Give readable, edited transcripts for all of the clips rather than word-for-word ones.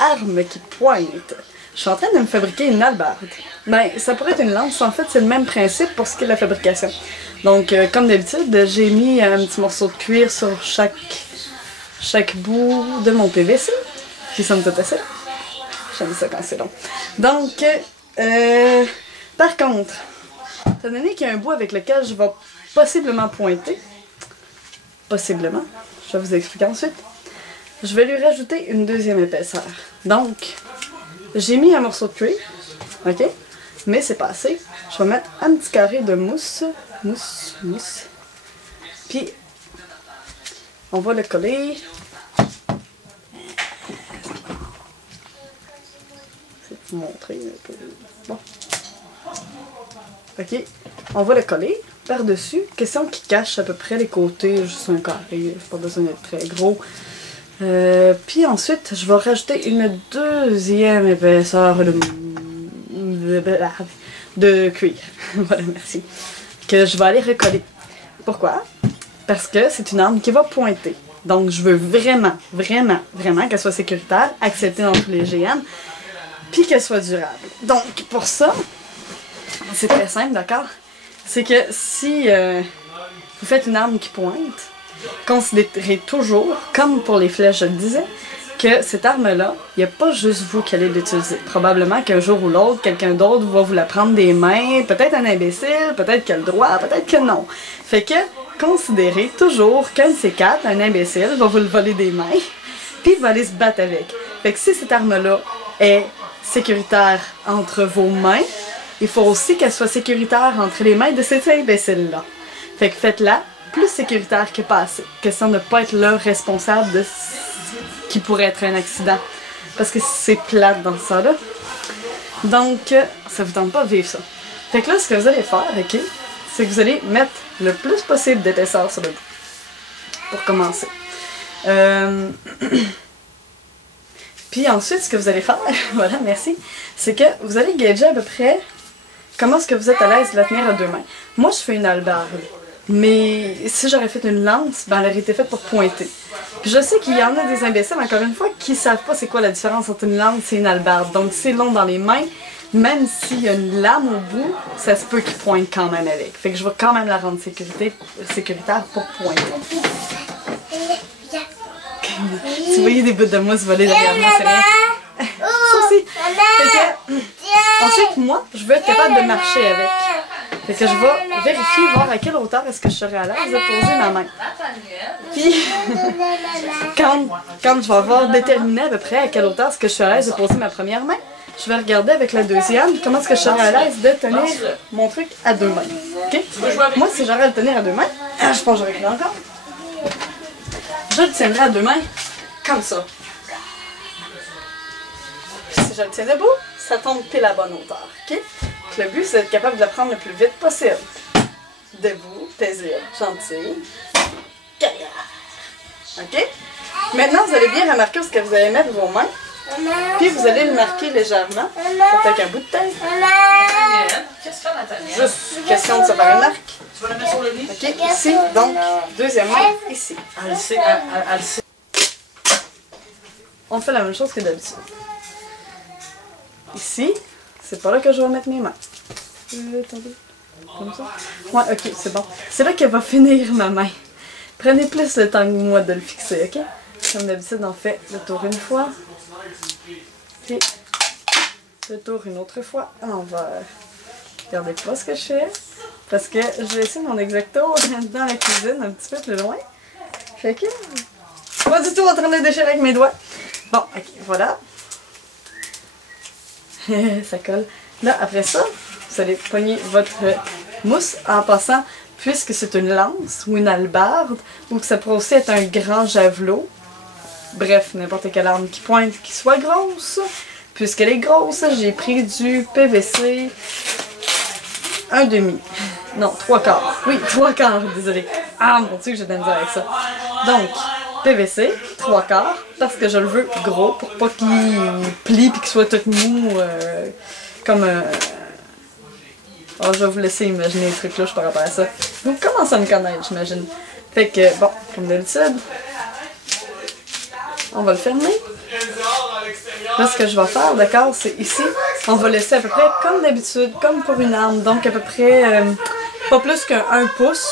arme qui pointe. Je suis en train de me fabriquer une hallebarde. Ben, ça pourrait être une lance. En fait, c'est le même principe pour ce qui est de la fabrication. Donc, comme d'habitude, j'ai mis un petit morceau de cuir sur chaque bout de mon PVC. Qui somme tout assez long. J'aime ça quand c'est long. Donc, par contre, étant donné qu'il y a un bout avec lequel je vais possiblement pointer, possiblement, je vais vous expliquer ensuite, je vais lui rajouter une deuxième épaisseur. Donc, j'ai mis un morceau de cuir, ok? Mais c'est pas assez. Je vais mettre un petit carré de mousse. Mousse. Puis, on va le coller. Je vais vous montrer un peu. Bon. Ok. On va le coller par-dessus. Question qui cache à peu près les côtés, juste un carré. Pas besoin d'être très gros. Puis ensuite, je vais rajouter une deuxième épaisseur de cuir. Voilà, merci. Que je vais aller recoller. Pourquoi? Parce que c'est une arme qui va pointer. Donc, je veux vraiment qu'elle soit sécuritaire, acceptée dans tous les GN, puis qu'elle soit durable. Donc, pour ça, c'est très simple, d'accord? C'est que si vous faites une arme qui pointe, considérez toujours, comme pour les flèches je le disais, que cette arme-là, il n'y a pas juste vous qui allez l'utiliser. Probablement qu'un jour ou l'autre, quelqu'un d'autre va vous la prendre des mains, peut-être un imbécile, peut-être qu'il a le droit, peut-être que non. Fait que, considérez toujours qu'un de ces quatre, un imbécile, va vous le voler des mains, puis il va aller se battre avec. Fait que si cette arme-là est sécuritaire entre vos mains, il faut aussi qu'elle soit sécuritaire entre les mains de cet imbécile-là. Fait que faites-la plus sécuritaire que passé. Question de ne pas être le responsable de ce qui pourrait être un accident. Parce que c'est plate dans ça là. Donc, ça vous tente pas de vivre ça. Fait que là, ce que vous allez faire, ok, c'est que vous allez mettre le plus possible d'épaisseur sur le bout. Pour commencer. Puis ensuite, ce que vous allez faire, voilà, merci, c'est que vous allez gager à peu près comment est-ce que vous êtes à l'aise de la tenir à deux mains. Moi, je fais une hallebarde. Mais si j'aurais fait une lance, ben, elle aurait été faite pour pointer. Puis je sais qu'il y en a des imbéciles, encore une fois, qui savent pas c'est quoi la différence entre une lance et une hallebarde. Donc c'est long dans les mains, même s'il y a une lame au bout, ça se peut qu'il pointe quand même avec. Fait que je vais quand même la rendre sécuritaire pour pointer. Tu voyais des bouts de mousse voler derrière moi, c'est rien. Ça aussi. Fait que, ensuite, moi, je veux être capable de marcher avec. Fait que je vais vérifier, voir à quelle hauteur est-ce que je serai à l'aise de poser ma main. Puis, quand je vais avoir déterminé à peu près à quelle hauteur est-ce que je suis à l'aise de poser ma première main, je vais regarder avec la deuxième comment est-ce que je serai à l'aise de tenir mon truc à deux mains. Okay? Moi, si j'aurais à le tenir à deux mains, je pense que j'aurais encore. Je le tiendrai à deux mains comme ça. Puis si je le tiens debout, ça tombe pile à bonne hauteur. Okay? Le but, c'est d'être capable de la prendre le plus vite possible. Debout, paisible, gentil. Carrière. OK? Maintenant, vous allez bien remarquer où est-ce que vous allez mettre vos mains. Puis vous allez le marquer légèrement. Peut-être avec un bout de tête. Juste question de se faire une marque. Tu vas la mettre sur le lit? OK, ici. Donc, deuxième main, ici. Elle sait, elle sait. On fait la même chose que d'habitude. Ici, c'est pas là que je vais mettre mes mains. Attendez. Comme ça. Ouais, ok, c'est bon. C'est là qu'elle va finir ma main. Prenez plus le temps que moi de le fixer, ok? Comme d'habitude, on fait le tour une fois. Puis, le tour une autre fois. À l'envers. Regardez pas ce que je fais. Parce que je vais essayer mon exacto dans la cuisine, un petit peu plus loin. Fait que, pas du tout en train de déchirer avec mes doigts. Bon, ok, voilà. Ça colle. Là, après ça, vous allez pogner votre mousse en passant, puisque c'est une lance ou une hallebarde, ou que ça pourrait aussi être un grand javelot. Bref, n'importe quelle arme qui pointe, qui soit grosse. Puisqu'elle est grosse, j'ai pris du PVC 1/2. Non, 3/4. Oui, 3/4, désolé. Ah mon Dieu, j'ai de la misère avec ça. Donc, PVC, 3/4, parce que je le veux gros, pour pas qu'il plie et qu'il soit tout mou, comme un... Oh, je vais vous laisser imaginer les trucs là par rapport à ça. Vous commencez à me connaître, j'imagine. Fait que, bon, comme d'habitude, on va le fermer. Là, ce que je vais faire, d'accord, c'est ici, on va laisser à peu près comme d'habitude, comme pour une arme, donc à peu près pas plus qu'un pouce.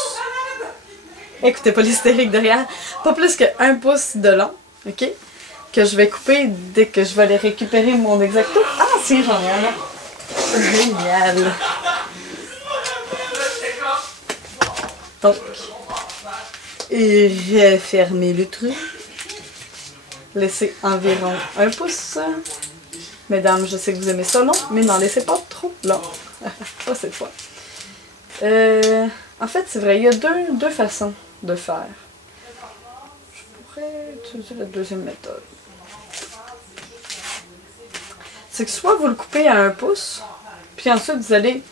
Écoutez pas l'hystérique derrière. Pas plus qu'un pouce de long, ok? Que je vais couper dès que je vais aller récupérer mon X-Acto. Ah, si, j'en ai un là. Génial! Donc, et refermer le trou. Laissez environ un pouce. Mesdames, je sais que vous aimez ça long, mais n'en laissez pas trop long. Pas cette fois. En fait, c'est vrai, il y a deux façons de faire. Je pourrais utiliser la deuxième méthode. C'est que soit vous le coupez à un pouce, puis ensuite vous allez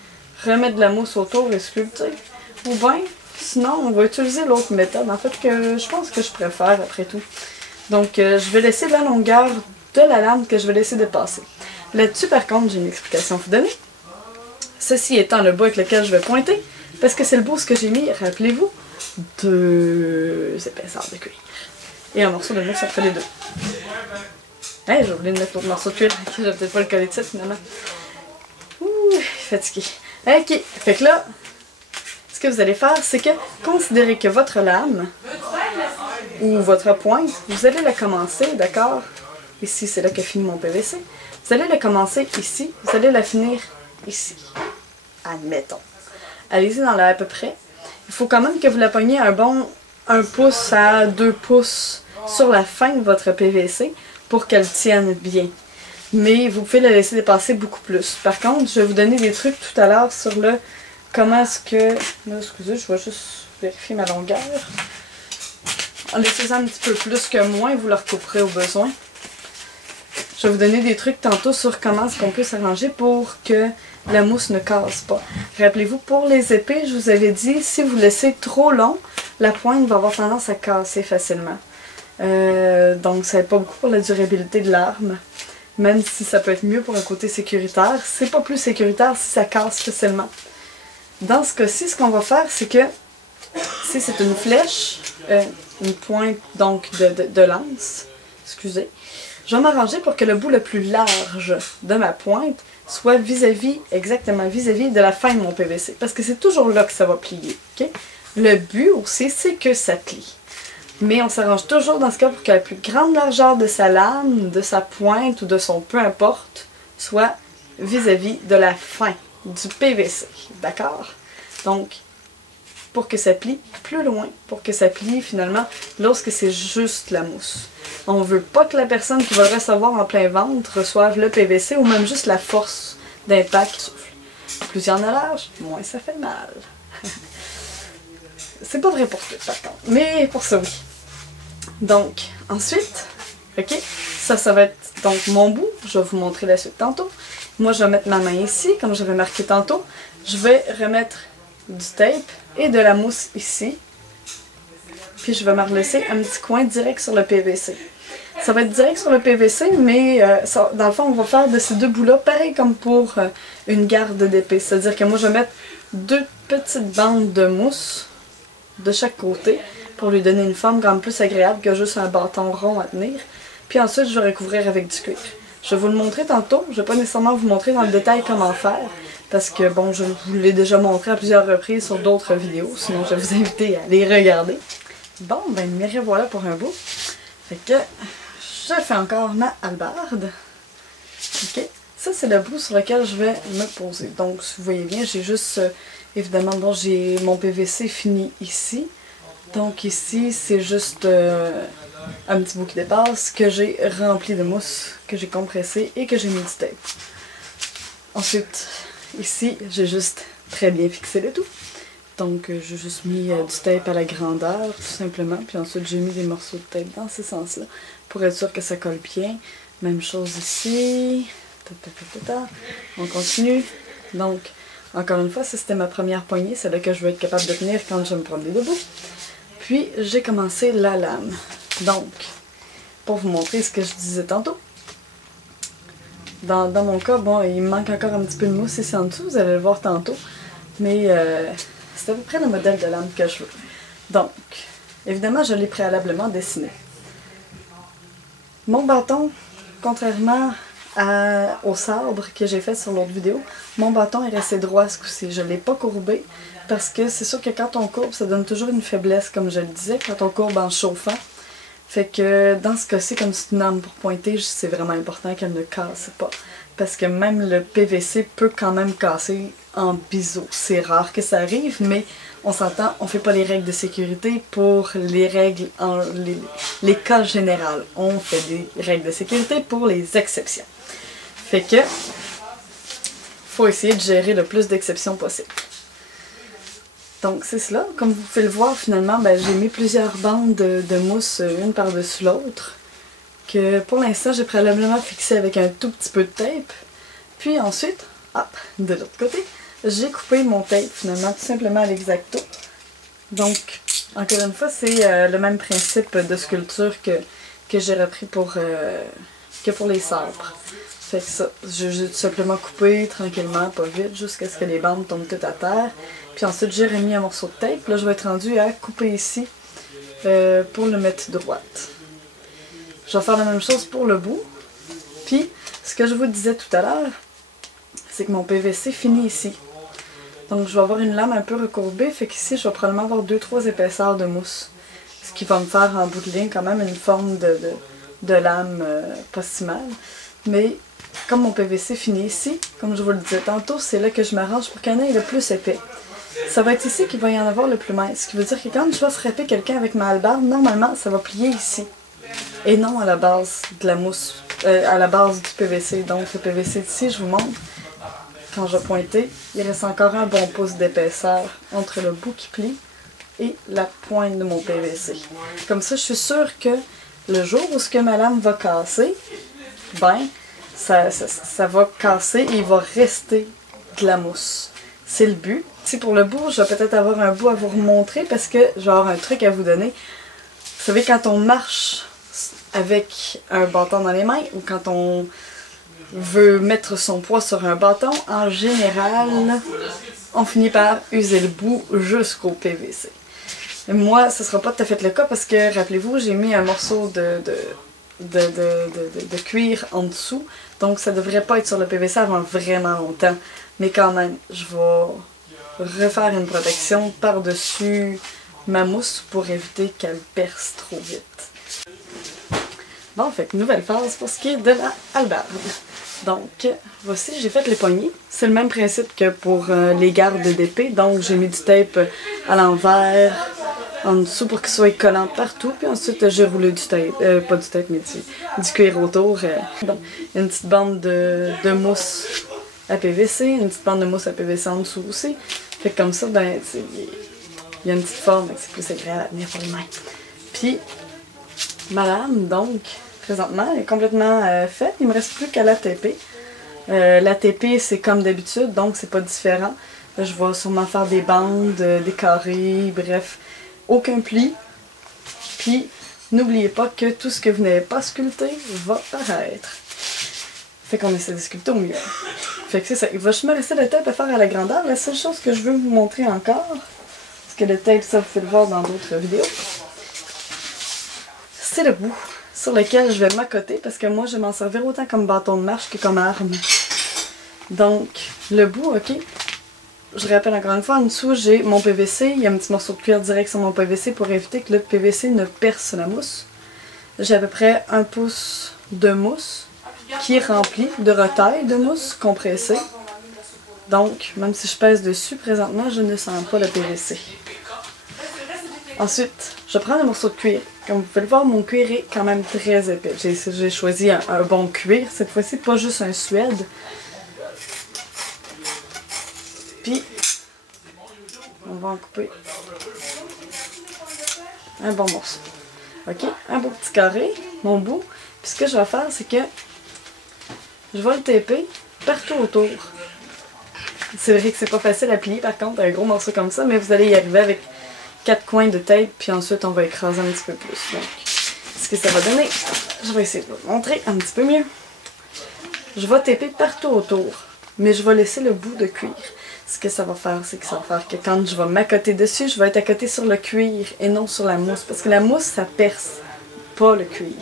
remettre de la mousse autour et sculpter. Ou bien, sinon, on va utiliser l'autre méthode, en fait, que je pense que je préfère après tout. Donc, je vais laisser la longueur de la lame que je vais laisser dépasser. Là-dessus, par contre, j'ai une explication à vous donner. Ceci étant le bout avec lequel je vais pointer, parce que c'est le bout que j'ai mis, rappelez-vous, 2 épaisseurs de cuir. Et un morceau de mousse entre les deux. Hey, j'ai oublié de mettre l'autre morceau de cuir, je vais peut-être pas le coller de ça finalement. Ouh, fatigué. Ok, fait que là, ce que vous allez faire, c'est que considérez que votre lame, ou votre pointe, vous allez la commencer, d'accord? Ici, c'est là que finit mon PVC. Vous allez la commencer ici, vous allez la finir ici. Admettons. Allez-y dans là à peu près. Il faut quand même que vous la pogniez un bon 1 pouce à 2 pouces sur la fin de votre PVC pour qu'elle tienne bien. Mais vous pouvez la laisser dépasser beaucoup plus. Par contre, je vais vous donner des trucs tout à l'heure sur le comment est-ce que... Là, excusez, je vais juste vérifier ma longueur. En laissant un petit peu plus que moins, vous le recouperez au besoin. Je vais vous donner des trucs tantôt sur comment est-ce qu'on peut s'arranger pour que la mousse ne casse pas. Rappelez-vous, pour les épées, je vous avais dit, si vous laissez trop long, la pointe va avoir tendance à casser facilement. Donc ça n'aide pas beaucoup pour la durabilité de l'arme. Même si ça peut être mieux pour un côté sécuritaire, c'est pas plus sécuritaire si ça casse facilement. Dans ce cas-ci, ce qu'on va faire, c'est que si c'est une flèche, une pointe donc de lance, excusez, je vais m'arranger pour que le bout le plus large de ma pointe soit exactement vis-à-vis de la fin de mon PVC. Parce que c'est toujours là que ça va plier. Okay? Le but aussi, c'est que ça plie. Mais on s'arrange toujours dans ce cas pour que la plus grande largeur de sa lame, de sa pointe ou de son peu importe, soit vis-à-vis de la fin du PVC. D'accord? Donc, pour que ça plie plus loin, pour que ça plie finalement lorsque c'est juste la mousse. On ne veut pas que la personne qui va le recevoir en plein ventre reçoive le PVC ou même juste la force d'impact qui souffle. Plus il y en a large, moins ça fait mal. C'est pas vrai pour tout par contre, mais pour ça oui. Donc, ensuite, ok, ça va être donc mon bout, je vais vous montrer la suite tantôt. Moi je vais mettre ma main ici, comme j'avais marqué tantôt. Je vais remettre du tape et de la mousse ici. Puis je vais me laisser un petit coin direct sur le PVC. Ça va être direct sur le PVC, mais dans le fond, on va faire de ces deux bouts-là, pareil comme pour une garde d'épée. C'est-à-dire que moi, je vais mettre 2 petites bandes de mousse de chaque côté pour lui donner une forme quand même plus agréable que juste un bâton rond à tenir. Puis ensuite, je vais recouvrir avec du cuir. Je vais vous le montrer tantôt. Je ne vais pas nécessairement vous montrer dans le détail comment faire. Parce que, bon, je vous l'ai déjà montré à plusieurs reprises sur d'autres vidéos. Sinon, je vais vous inviter à les regarder. Bon, ben, me revoilà pour un bout. Fait que, je fais encore ma hallebarde. Ok. Ça, c'est le bout sur lequel je vais me poser. Donc, si vous voyez bien, j'ai juste, évidemment, bon, j'ai mon PVC fini ici. Donc, ici, c'est juste un petit bout qui dépasse, que j'ai rempli de mousse, que j'ai compressé et que j'ai mis du tape. Ensuite, ici, j'ai juste très bien fixé le tout. Donc, j'ai juste mis du tape à la grandeur, tout simplement. Puis ensuite, j'ai mis des morceaux de tape dans ce sens-là, pour être sûr que ça colle bien. Même chose ici. On continue. Donc, encore une fois, ça c'était ma première poignée. C'est là que je vais être capable de tenir quand je vais me promener debout. Puis, j'ai commencé la lame. Donc, pour vous montrer ce que je disais tantôt. Dans mon cas, bon, il me manque encore un petit peu de mousse ici en dessous, vous allez le voir tantôt. Mais c'est à peu près le modèle de lame que je veux. Donc, évidemment, je l'ai préalablement dessiné. Mon bâton, contrairement au sabre que j'ai fait sur l'autre vidéo, mon bâton est resté droit ce coup-ci. Je ne l'ai pas courbé parce que c'est sûr que quand on courbe, ça donne toujours une faiblesse, comme je le disais, quand on courbe en chauffant. Fait que dans ce cas-ci, comme c'est une arme pour pointer, c'est vraiment important qu'elle ne casse pas. Parce que même le PVC peut quand même casser en biseau. C'est rare que ça arrive, mais on s'entend, on fait pas les règles de sécurité pour les règles, les cas généraux. On fait des règles de sécurité pour les exceptions. Fait que, faut essayer de gérer le plus d'exceptions possible. Donc c'est cela. Comme vous pouvez le voir, finalement, ben, j'ai mis plusieurs bandes de mousse une par-dessus l'autre. Que pour l'instant, j'ai préalablement fixé avec un tout petit peu de tape. Puis ensuite, hop, de l'autre côté, j'ai coupé mon tape finalement tout simplement à l'exacto. Donc, encore une fois, c'est le même principe de sculpture que j'ai repris que pour les sabres. Fait que ça, j'ai tout simplement coupé tranquillement, pas vite, jusqu'à ce que les bandes tombent toutes à terre. Puis ensuite, j'ai remis un morceau de tape. Là, je vais être rendue à couper ici pour le mettre droite. Je vais faire la même chose pour le bout. Puis, ce que je vous disais tout à l'heure, c'est que mon PVC finit ici. Donc, je vais avoir une lame un peu recourbée. Fait qu'ici, je vais probablement avoir 2-3 épaisseurs de mousse. Ce qui va me faire en bout de ligne quand même une forme de lame pas si mal. Mais comme mon PVC finit ici, comme je vous le disais tantôt, c'est là que je m'arrange pour qu'il y en ait le plus épais. Ça va être ici qu'il va y en avoir le plus mince. Ce qui veut dire que quand je vais frapper quelqu'un avec ma hallebarde, normalement, ça va plier ici. Et non à la base de la mousse, à la base du PVC. Donc le PVC ici, je vous montre, quand je vais pointer, il reste encore un bon pouce d'épaisseur entre le bout qui plie et la pointe de mon PVC. Comme ça, je suis sûre que le jour où ce que ma lame va casser, ben, ça va casser et il va rester de la mousse. C'est le but. Si pour le bout, je vais peut-être avoir un bout à vous remontrer parce que je vais avoir un truc à vous donner. Vous savez, quand on marche avec un bâton dans les mains ou quand on veut mettre son poids sur un bâton, en général, on finit par user le bout jusqu'au PVC. Mais moi, ce ne sera pas tout à fait le cas parce que, rappelez-vous, j'ai mis un morceau de cuir en dessous, donc ça devrait pas être sur le PVC avant vraiment longtemps. Mais quand même, je vais refaire une protection par-dessus ma mousse pour éviter qu'elle perce trop vite. Bon, fait que nouvelle phase pour ce qui est de la hallebarde. Donc, voici, j'ai fait les poignées. C'est le même principe que pour les gardes d'épée, donc j'ai mis du tape à l'envers, en dessous pour qu'il soit collant partout, puis ensuite j'ai roulé du tape, pas du tape mais du cuir autour. Donc, une petite bande de mousse à PVC, une petite bande de mousse à PVC en dessous aussi. Fait que comme ça, ben, il y a une petite forme, c'est plus agréable à tenir pour les mains. Puis, ma lame, donc, présentement, elle est complètement faite. Il me reste plus qu'à la taper. La taper, c'est comme d'habitude, donc c'est pas différent. Je vais sûrement faire des bandes, des carrés, bref, aucun pli. Puis, n'oubliez pas que tout ce que vous n'avez pas sculpté va paraître. Fait qu'on essaie de sculpter au mieux. Fait que c'est ça. Il va juste me rester le tape à faire à la grandeur. La seule chose que je veux vous montrer encore, parce que le tape, ça vous pouvez le voir dans d'autres vidéos, c'est le bout sur lequel je vais m'accoter parce que moi, je vais m'en servir autant comme bâton de marche que comme arme. Donc, le bout, ok. Je rappelle encore une fois, en dessous, j'ai mon PVC. Il y a un petit morceau de cuir direct sur mon PVC pour éviter que le PVC ne perce la mousse. J'ai à peu près 1 pouce de mousse qui est rempli de retaille de mousse compressée. Donc, même si je pèse dessus, présentement, je ne sens pas le PVC. Ensuite, je prends un morceau de cuir. Comme vous pouvez le voir, mon cuir est quand même très épais. J'ai choisi un bon cuir, cette fois-ci, pas juste un suède. Puis, on va en couper un bon morceau. Ok, un beau petit carré, mon bout. Puis ce que je vais faire, c'est que je vais le taper partout autour. C'est vrai que c'est pas facile à plier par contre, un gros morceau comme ça, mais vous allez y arriver avec 4 coins de tape, puis ensuite on va écraser un petit peu plus. Donc, ce que ça va donner, je vais essayer de vous montrer un petit peu mieux. Je vais taper partout autour, mais je vais laisser le bout de cuir. Ce que ça va faire, c'est que ça va faire que quand je vais m'accoter dessus, je vais être accoté sur le cuir et non sur la mousse. Parce que la mousse, ça perce pas le cuir.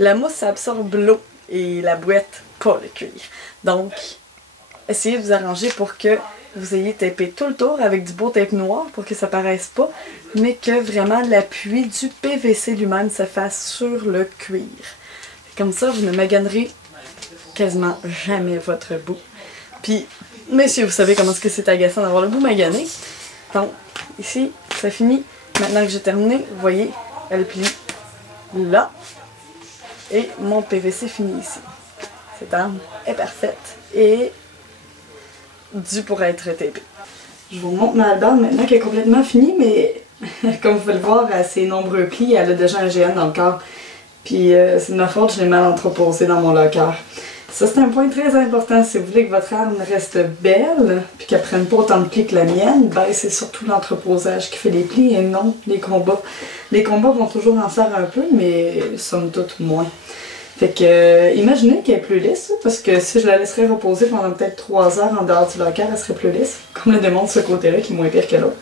La mousse, ça absorbe l'eau et la boîte, pas le cuir. Donc, essayez de vous arranger pour que vous ayez tapé tout le tour avec du beau tape noir pour que ça paraisse pas, mais que vraiment l'appui du PVC lui-même se fasse sur le cuir. Comme ça, vous ne maganerez quasiment jamais votre bout. Puis, messieurs, vous savez comment est-ce que c'est agaçant d'avoir le bout magané. Donc, ici, ça finit. Maintenant que j'ai terminé, vous voyez, elle plie là. Et mon PVC finit ici. Cette arme est parfaite et due pour être tapée. Je vous montre ma hallebarde maintenant qu'elle est complètement finie, mais comme vous pouvez le voir, à ses nombreux plis, elle a déjà un GN dans le corps. Puis c'est de ma faute, je l'ai mal entreposé dans mon locker. Ça, c'est un point très important. Si vous voulez que votre arme reste belle, puis qu'elle prenne pas autant de plis que la mienne, ben c'est surtout l'entreposage qui fait les plis et non les combats. Les combats vont toujours en faire un peu, mais somme toute moins. Fait que, imaginez qu'elle est plus lisse, parce que si je la laisserais reposer pendant peut-être 3 heures en dehors du locker, elle serait plus lisse, comme le démontre ce côté-là, qui est moins pire que l'autre.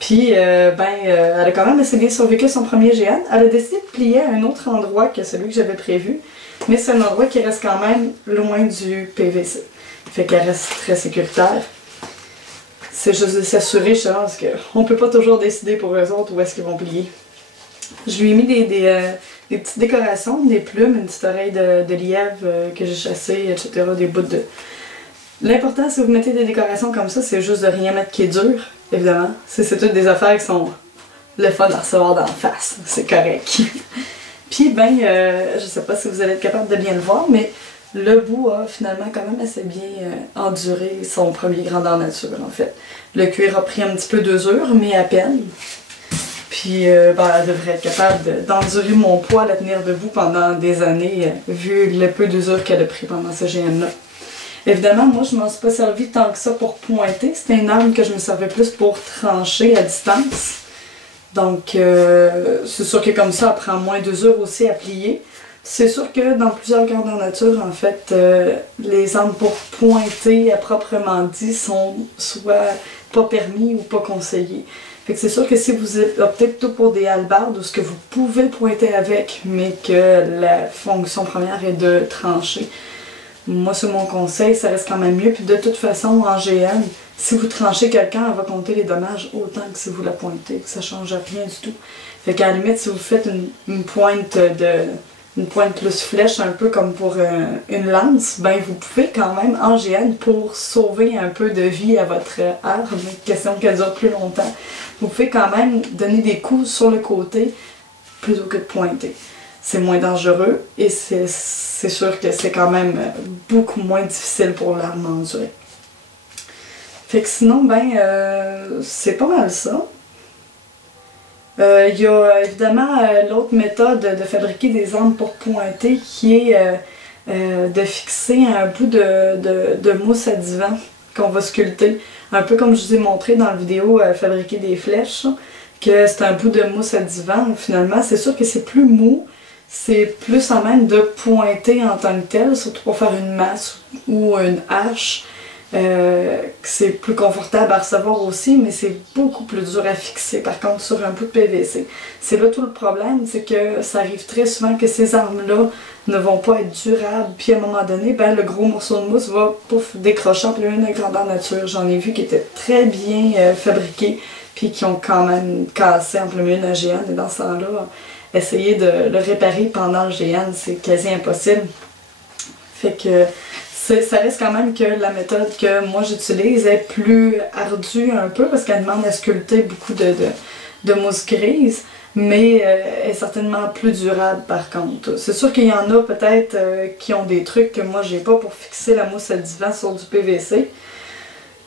Puis, elle a quand même assez bien survécu son premier GN. Elle a décidé de plier à un autre endroit que celui que j'avais prévu, mais c'est un endroit qui reste quand même loin du PVC. Fait qu'elle reste très sécuritaire. C'est juste de s'assurer, je pense, qu'on peut pas toujours décider pour eux autres où est-ce qu'ils vont plier. Je lui ai mis des petites décorations, des plumes, une petite oreille de lièvre que j'ai chassée, etc. Des bouts de... L'important, si vous mettez des décorations comme ça, c'est juste de rien mettre qui est dur, évidemment. C'est toutes des affaires qui sont le fun à recevoir d'en face. C'est correct. Puis, je sais pas si vous allez être capable de bien le voir, mais le bout a finalement quand même assez bien enduré son premier grandeur nature, en fait. Le cuir a pris un petit peu d'usure, mais à peine. Puis, elle devrait être capable d'endurer mon poids, la tenir debout pendant des années, vu le peu d'usure qu'elle a pris pendant ce GN-là. Évidemment, moi, je m'en suis pas servi tant que ça pour pointer. C'était une arme que je me servais plus pour trancher à distance. Donc, c'est sûr que comme ça, elle prend moins d'usure aussi à plier. C'est sûr que dans plusieurs grandeurs nature, en fait, les armes pour pointer, à proprement dit, sont soit pas permis ou pas conseillés. Fait que c'est sûr que si vous optez plutôt pour des hallebardes ou ce que vous pouvez pointer avec, mais que la fonction première est de trancher, moi, c'est mon conseil, ça reste quand même mieux. Puis de toute façon, en GN, si vous tranchez quelqu'un, elle va compter les dommages autant que si vous la pointez, que ça change rien du tout. Fait qu'à la limite, si vous faites une pointe plus flèche, un peu comme pour une lance, ben vous pouvez quand même, en GN, pour sauver un peu de vie à votre arme, question qu'elle dure plus longtemps, vous pouvez quand même donner des coups sur le côté plutôt que de pointer. C'est moins dangereux et c'est sûr que c'est quand même beaucoup moins difficile pour l'arme à endurer. Fait que sinon, c'est pas mal ça. Il y a évidemment l'autre méthode de fabriquer des armes pour pointer qui est de fixer un bout de mousse à divan qu'on va sculpter. Un peu comme je vous ai montré dans la vidéo fabriquer des flèches, que c'est un bout de mousse à divan. Finalement, c'est sûr que c'est plus mou. C'est plus en même de pointer en tant que tel, surtout pour faire une masse ou une hache. C'est plus confortable à recevoir aussi, mais c'est beaucoup plus dur à fixer par contre sur un bout de PVC. C'est là tout le problème, c'est que ça arrive très souvent que ces armes-là ne vont pas être durables, puis à un moment donné, le gros morceau de mousse va décrocher en plein de grandeur nature. J'en ai vu qui étaient très bien fabriqués, puis qui ont quand même cassé en plein milieu d'un GN, et dans ce temps-là, essayer de le réparer pendant le GN, c'est quasi impossible. Fait que ça reste quand même que la méthode que moi j'utilise est plus ardue un peu parce qu'elle demande à sculpter beaucoup de mousse grise, mais est certainement plus durable par contre. C'est sûr qu'il y en a peut-être qui ont des trucs que moi j'ai pas pour fixer la mousse à divan sur du PVC.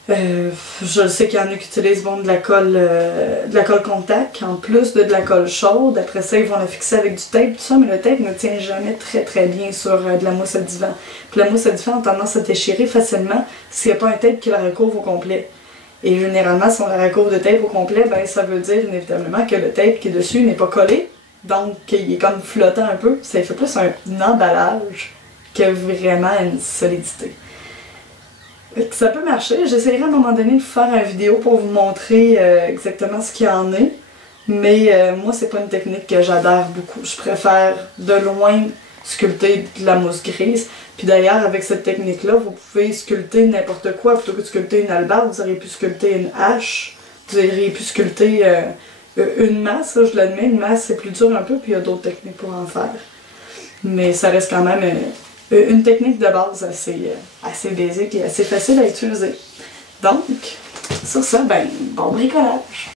Je sais qu'il y en a qui utilisent de la colle contact en plus de la colle chaude. Après ça, ils vont la fixer avec du tape, tout ça, mais le tape ne tient jamais très très bien sur de la mousse à divan. Puis la mousse à divan a tendance à déchirer facilement s'il n'y a pas un tape qui la recouvre au complet. Et généralement, si on la recouvre de tape au complet, ça veut dire inévitablement que le tape qui est dessus n'est pas collé. Donc, il est comme flottant un peu. Ça fait plus un emballage que vraiment une solidité. Ça peut marcher. J'essaierai à un moment donné de faire une vidéo pour vous montrer exactement ce qu'il y en est. Mais moi, c'est pas une technique que j'adhère beaucoup. Je préfère de loin sculpter de la mousse grise. Puis d'ailleurs, avec cette technique-là, vous pouvez sculpter n'importe quoi. Plutôt que de sculpter une hallebarde, vous auriez pu sculpter une hache, vous auriez pu sculpter une masse, là, je l'admets, une masse c'est plus dur un peu, puis il y a d'autres techniques pour en faire. Mais ça reste quand même une technique de base assez basique et assez facile à utiliser. Donc, sur ça, ben, bon bricolage!